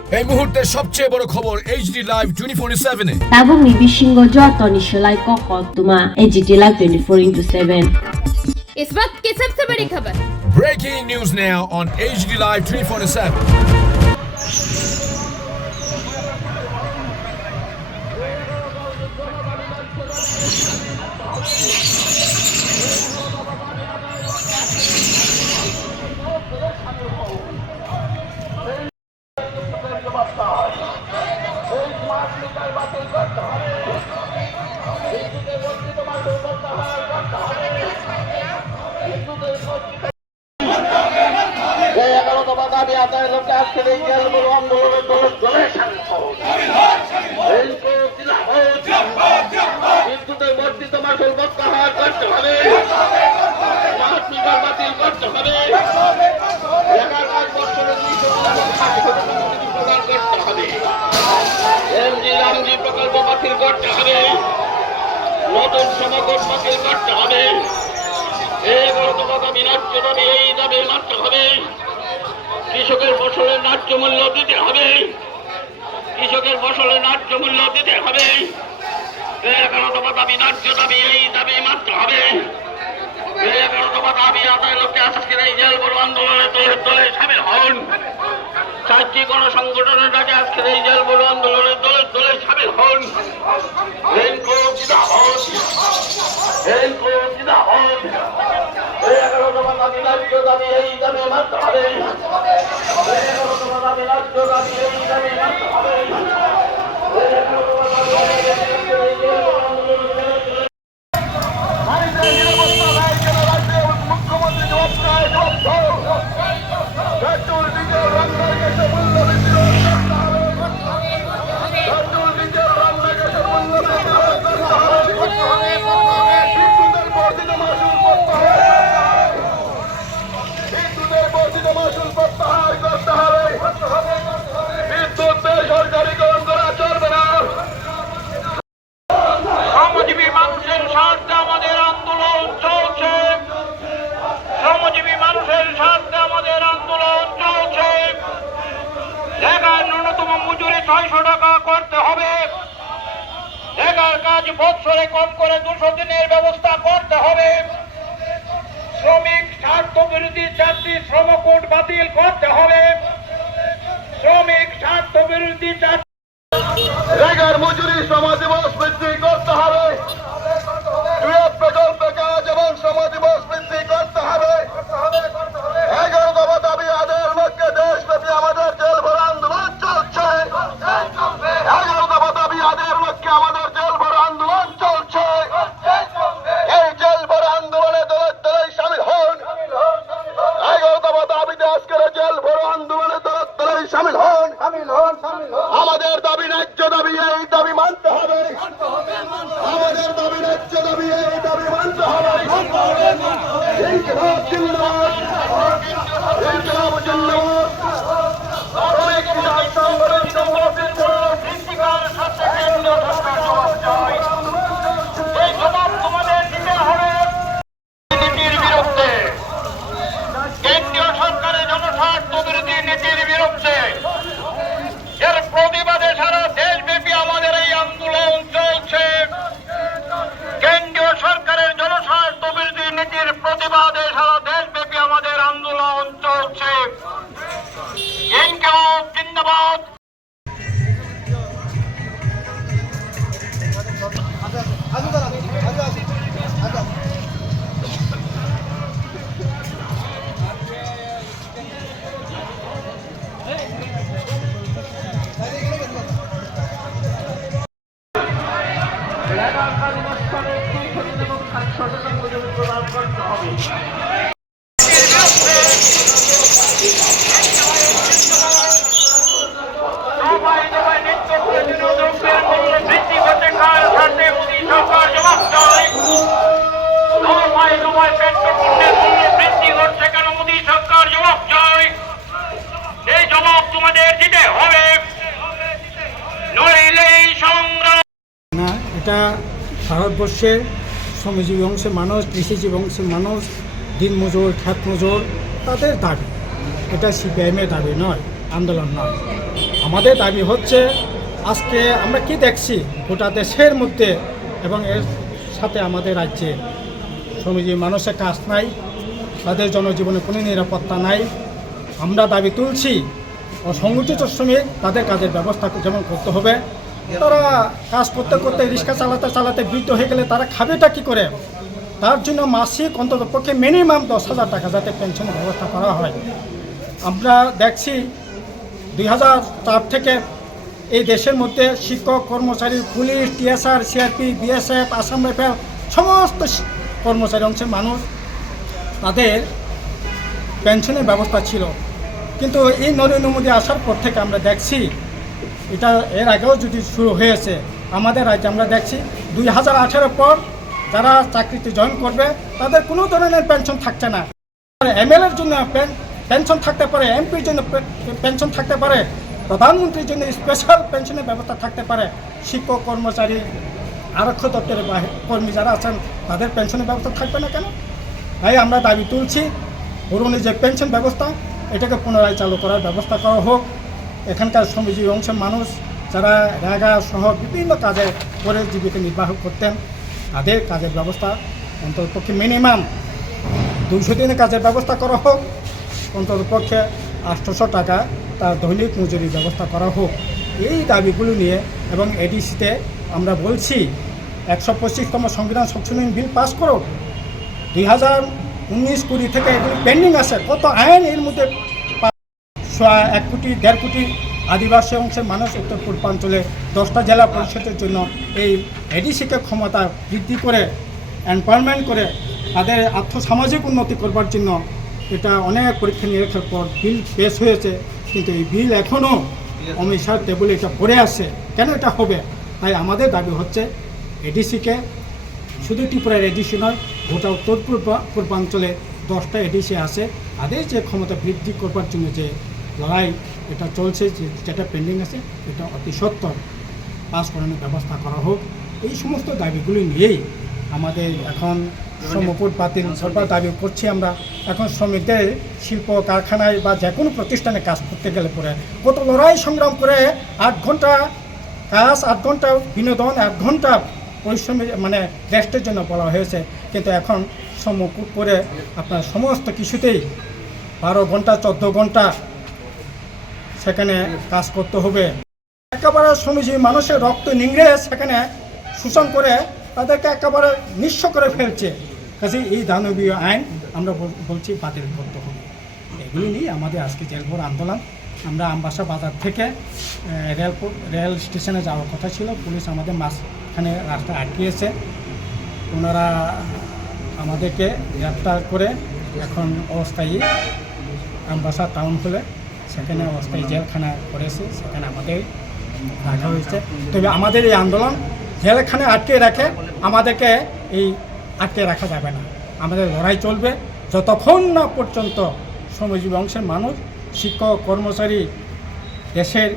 এই মুহূর্তে সবচেয়ে বড় খবর এইচডি লাইভ 24/7 এ Tabung ni bishingo joto ni shalai ko khotuma HT Live 24/7 इस वक्त की सबसे बड़ी खबर Breaking news now on HD Live 24/7 দাবি আদায় লোকে আজকের এই জেলগুলো আন্দোলনের দলে সামিল করুন। বিদ্যুতের বর্ধিত মাসুল প্রত্যাহার করতে হবে, স্মার্ট মিটার বাতিল করতে হবে, 11 বছরের প্রদান করতে হবে, এমজি রামজি প্রকল্প বাতিল করতে হবে, নতুন সমাগম বাতিল করতে হবে, এই গণতন্ত্র দাবি ন্যায্য দাবি এই দাবি মানতে হবে। কৃষকের ফসলের ন্যায্য মূল্য দিতে হবে, কৃষকের ফসলের ন্যায্য মূল্য দিতে হবে, 11 দফা দাবি ন্যায্য দাবি এই দাবি মানতে হবে। 11 দফা দাবি আদায় লক্ষ্যে আজকের এই জেল বড় আন্দোলনে দলে সামিল হন। 4টি গণসংগঠনের ডাকে আজকের এই জেল বড় আন্দোলনে দলে সামিল হন। রেনকোট জিন্দাবাদ, রেনকোট জিন্দাবাদ। 11 দফা দাবি ন্যায্য দাবি এই দাবি মানতে হবে, 11 দফা দাবি ন্যায্য দাবি এই দাবি মানতে হবে। 11 দফা দাবি এই জেল বড় আন্দোলনে মুখ্যমন্ত্রী জবাব চায়, পেট্রোল ডিজেল রান্নার গ্যাসের মূল্য বৃদ্ধি করতে হবে, পেট্রোল ডিজেল রান্নার গ্যাসের মূল্য বৃদ্ধি করতে হবে, বিদ্যুতের বর্ধিত মাসুল প্রত্যাহার, বিদ্যুতের বর্ধিত মাসুল প্রত্যাহার করতে হবে, বিদ্যুৎ বেসরকারীকরণ করা চলবে না। শ্রমজীবী মানুষের স্বার্থে আমাদের আন্দোলন চলছে, শ্রমজীবী মানুষের স্বার্থে আমাদের আন্দোলন চলছে। জায়গার ন্যূনতম মজুরি 600 টাকা করতে হবে, জায়গার কাজ বছরে কম করে 200 দিনের ব্যবস্থা করতে হবে, শ্রমিক স্বার্থ বিরোধী 4টি শ্রম কোড বাতিল করতে হবে, শ্রমিক স্বার্থ বিরোধী জায়গার মজুরি শ্রম দিবস বৃদ্ধি করতে হবে, প্রকল্পে কাজ এবং শ্রম দিবস বৃদ্ধি করতে হবে। 11 দফা দাবি আদায়ের লক্ষ্যে দেশব্যাপী আমাদের জেল ভরা আন্দোলন চলছে, 11 দফা দাবি আদায়ের লক্ষ্যে আমাদের জেল ভরা আন্দোলন চলছে। এই জেল ভরা আন্দোলনে দলে সামিল হন, 11 দফা দাবিতে আজকের জেল ভরা আন্দোলনে দলে সামিল হন। আমাদের দাবি ন্যায্য দাবি এই দাবি মানতে হবে, আমাদের দাবি ন্যায্য দাবি এই দাবি মানতে হবে। ইনকিলাব জিন্দাবাদ, ইনকিলাব জিন্দাবাদ। শ্রমিক কিষাণ সংগঠন সৃষ্টিকার সাথে কেন্দ্রীয় সরকার জবাব চায়, এই জবাব তোমাদের দিতে হবে। নীতির বিরুদ্ধে, কেন্দ্রীয় সরকারের জনস্বার্থ বিরোধী নীতির বিরুদ্ধে এর প্রতিবাদে সারা দেশব্যাপী আমাদের এই আন্দোলন চলছে। কেন্দ্রীয় সরকারের জনস্বার্থ বিরোধী নীতির প্রতিবাদে সারা দেশব্যাপী আমাদের আন্দোলন চলছে। ইনকিলাব জিন্দাবাদ। প্রদান করতে হবে। নিত্য প্রয়োজনীয় দ্রব্যের মূল্য বৃদ্ধি করতে কার সাথে মোদী সরকার জবাব চায়। পেট্রোল পণ্যের মূল্য বৃদ্ধি করছে কেন মোদী সরকার জবাব চায়। এই জবাব তোমাদের দিতে হবে, নইলে এই সংগ্রাম না। এটা ভারতবর্ষের শ্রমজীবী অংশের মানুষ, কৃষিজীবী অংশের মানুষ, দিনমজুর, খ্যাত মজুর, তাদের দাবি। এটা সিপিআইএমের দাবি নয়, আন্দোলন নয়। আমাদের দাবি হচ্ছে আজকে আমরা কি দেখছি গোটা দেশের মধ্যে এবং এর সাথে আমাদের রাজ্যে শ্রমজীবী মানুষের কাজ নাই, তাদের জনজীবনে কোনো নিরাপত্তা নাই। আমরা দাবি তুলছি অসংগঠিত শ্রমিক তাদের কাজের ব্যবস্থা যেমন করতে হবে। তারা কাজ করতে করতে রিক্সা চালাতে চালাতে বৃদ্ধ হয়ে গেলে তারা খাবেটা কী করে? তার জন্য মাসিক অন্তত পক্ষে মিনিমাম 10,000 টাকা যাতে পেনশনের ব্যবস্থা করা হয়। আমরা দেখছি 2004 থেকে এই দেশের মধ্যে শিক্ষক, কর্মচারী, police, TSR, CRP, BSF, Assam rifle সমস্ত কর্মচারী অংশের মানুষ তাদের পেনশনের ব্যবস্থা ছিল। কিন্তু এই নরেন্দ্র মোদী আসার পর থেকে আমরা দেখছি, এটা এর আগেও যদি শুরু হয়েছে আমাদের রাজ্যে, আমরা দেখছি 2018 পর যারা চাকরিতে জয়েন করবে তাদের কোনো ধরনের পেনশন থাকছে না। এমএলএর জন্য পেনশন থাকতে পারে, এমপির জন্য পেনশন থাকতে পারে, প্রধানমন্ত্রীর জন্য স্পেশাল পেনশনের ব্যবস্থা থাকতে পারে। শিক্ষক, কর্মচারী, আরক্ষী দপ্তরের কর্মী যারা আছেন তাদের পেনশনের ব্যবস্থা থাকবে না কেন? তাই আমরা দাবি তুলছি পুরনো যে পেনশন ব্যবস্থা এটাকে পুনরায় চালু করার ব্যবস্থা করা হোক। এখানকার শ্রমজীবী অংশের মানুষ যারা রেগা সহ বিভিন্ন কাজে করে জীবিকা নির্বাহ করতেন তাদের কাজের ব্যবস্থা অন্ততপক্ষে মিনিমাম 200 দিনের কাজের ব্যবস্থা করা হোক, অন্ততপক্ষে 800 টাকা তার দৈনিক মজুরির ব্যবস্থা করা হোক। এই দাবিগুলো নিয়ে এবং এডিসিতে আমরা বলছি 125তম সংবিধান সংশোধনী বিল পাস করো। 2019-20 থেকে এগুলি পেন্ডিং আছে। কত আইন এর মধ্যে 1 কোটি 1.5 কোটি আদিবাসী অংশের মানুষ উত্তর পূর্বাঞ্চলে 10টা জেলা পরিষদের জন্য এই এডিসিকে ক্ষমতা বৃদ্ধি করে এমপাওয়ারমেন্ট করে তাদের আর্থসামাজিক উন্নতি করবার জন্য এটা অনেক পরীক্ষা নিরীক্ষার পর বিল পেশ হয়েছে। কিন্তু এই বিল এখনও অমিত শাহর টেবলে এটা পড়ে আসে। কেন এটা হবে? তাই আমাদের দাবি হচ্ছে এডিসিকে, শুধু ত্রিপুরার এডিসি নয়, গোটা উত্তর পূর্বাঞ্চলে 10টা এডিসি আছে, তাদের যে ক্ষমতা বৃদ্ধি করবার জন্য যে লড়াই এটা চলছে, যেটা পেন্ডিং আছে এটা অতি সত্বর পাস করানোর ব্যবস্থা করা হোক। এই সমস্ত দাবিগুলি নিয়েই আমাদের এখন শ্রমকোট বাতিল সরকার দাবি করছি আমরা। এখন শ্রমিকদের শিল্প কারখানায় বা যে কোনো প্রতিষ্ঠানে কাজ করতে গেলে পরে কত লড়াই সংগ্রাম করে 8 ঘন্টা কাজ, 8 ঘন্টা বিনোদন, 1 ঘন্টা পরিশ্রমের মানে রেস্টের জন্য বলা হয়েছে। কিন্তু এখন শ্রমকোট করে আপনার সমস্ত কিছুতেই 12 ঘন্টা 14 ঘন্টা সেখানে কাজ করতে হবে। একেবারে শ্রমজীবী মানুষের রক্ত নিংড়ে সেখানে শোষণ করে তাদেরকে একেবারে নিঃস্ব করে ফেলছে। কাজে এই দানবীয় আইন আমরা বলছি বাতিল করতে হবে। এগুলি নিয়ে আমাদের আজকে জেলভর আন্দোলন। আমরা আমবাসা বাজার থেকে রেল স্টেশনে যাওয়ার কথা ছিল, পুলিশ আমাদের মাঝখানে রাস্তা আটকিয়েছে। ওনারা আমাদেরকে গ্রেপ্তার করে এখন অস্থায়ী আমবাসা টাউন হলে সেখানে অস্থায়ী জেলখানা করেছে, সেখানে আমাদের রাখা হয়েছে। তবে আমাদের এই আন্দোলন জেলখানে আটকে রাখে আমাদেরকে এই আটকে রাখা যাবে না। আমাদের লড়াই চলবে যতক্ষণ না পর্যন্ত শ্রমজীবী অংশের মানুষ, শিক্ষক, কর্মচারী, দেশের